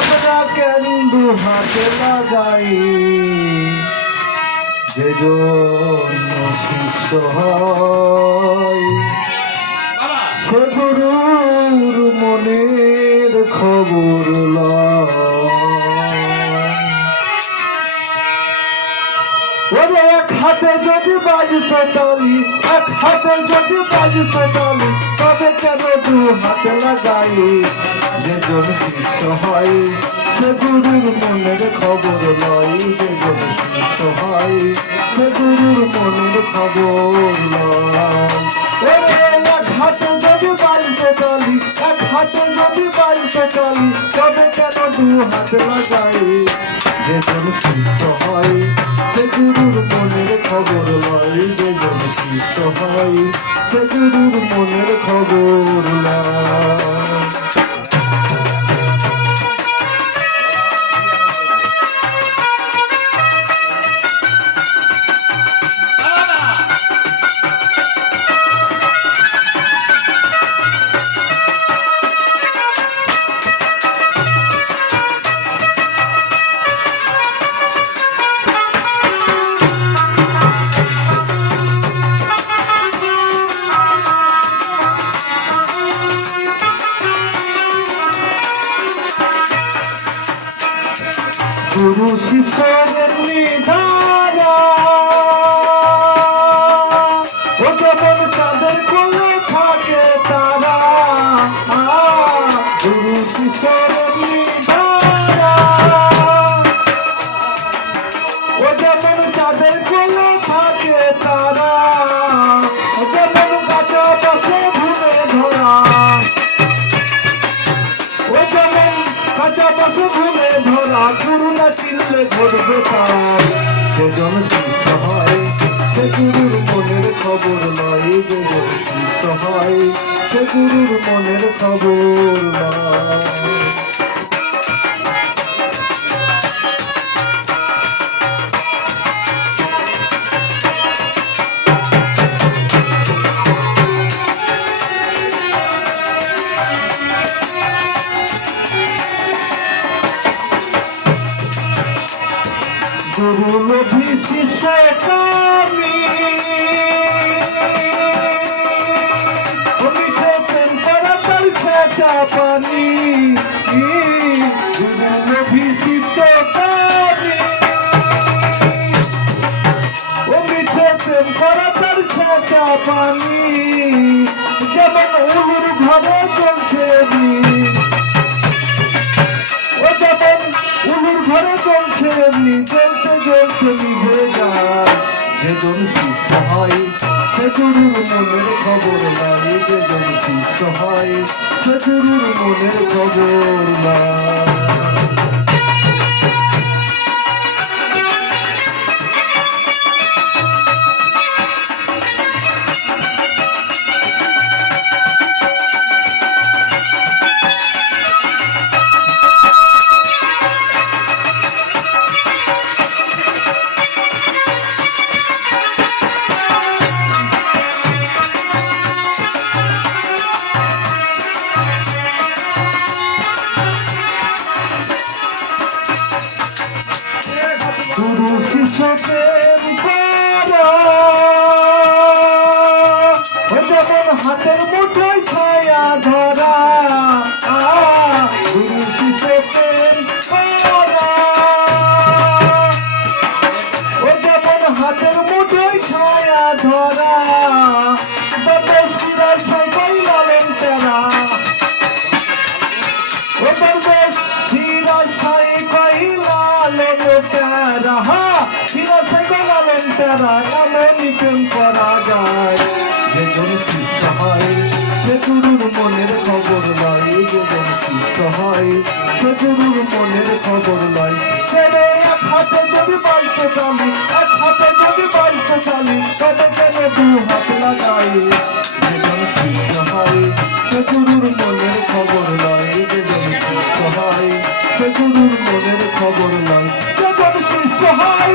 আমরা কেন দু হাতে লাগাই যে জন্য শিষ্য হয় সে গুরুর মনের খবর ওরে এক হাতে যদি বাজতো তালি এক হাতে যদি বাজতো তালি তবে কেন দু হাতে লাগাই যে জন শিষ্য হয় সে গুরুর মনের খবর লয় যে জন শিষ্য হয় সে গুরুর মনের খবর লয় ওরে এক হাতে যদি বাজতো তালি এক হাতে যদি বাজতো তালি তবে কেন দু হাতে লাগাই যে জন শিষ্য হয় সে গুরুর মনের খবর লয় যে জন শিষ্য হয় সে গুরুর মনের খবর লয় গুরু শিষ্যের নিধারা ও যেমন তাদের কোলে থাকে তারা গুরু শিষ্যের নিধারা ও যেমন তাদের কোলে থাকে তারা যেমন গাছা পাশে ঘুরে ধরা ও যেমন কাঁচা পাশে ঘুরে ধরা গুরু না চিনলে ধরবে তাই সেজন শিষ্য হয় সে গুরুর মনের খবর নয় যে জন শিষ্য হয় সে গুরুর মনের খবর নয় গুরু লোভী শিষ্য কামি মিঠে প্রেম করা তার সেটা পানি গুরু লোভী শিষ্য কামি মিঠে প্রেম করা তার সেটা পানি যেমন উলুর ঘরে চলছে ও যেমন উলুর ঘরে চলছে এমনি চলতে চলতে নিভে যায় যে জন শিষ্য হয় সে গুরুর মনের খবর নাই যে জন শিষ্য হয় সে গুরুর মনের খবর নাই গুরু শিষ্যের যেমন হাতের মুঠোয় ছায়া ধরা গুরু শিষ্যের যেমন হাতের মুঠোয় ছায়া ধরা সাইকেল লালেন তেরা এমনই প্রেম করা যায় যে জন শিষ্য হয় সে গুরুর মনের খবর নয় যে জন শিষ্য হয় সে গুরুর মনের খবর নয় ছেলে এক হাতে যদি বাড়তে চালি এক হাতে যদি বাড়তে চালি তবে কেন দু হাত লাগাই যে জন শিষ্য হয় সে গুরুর মনের খবর নয় যে জন শিষ্য হয় সে গুরুর মনের খবর নয় যে জন শিষ্য হয়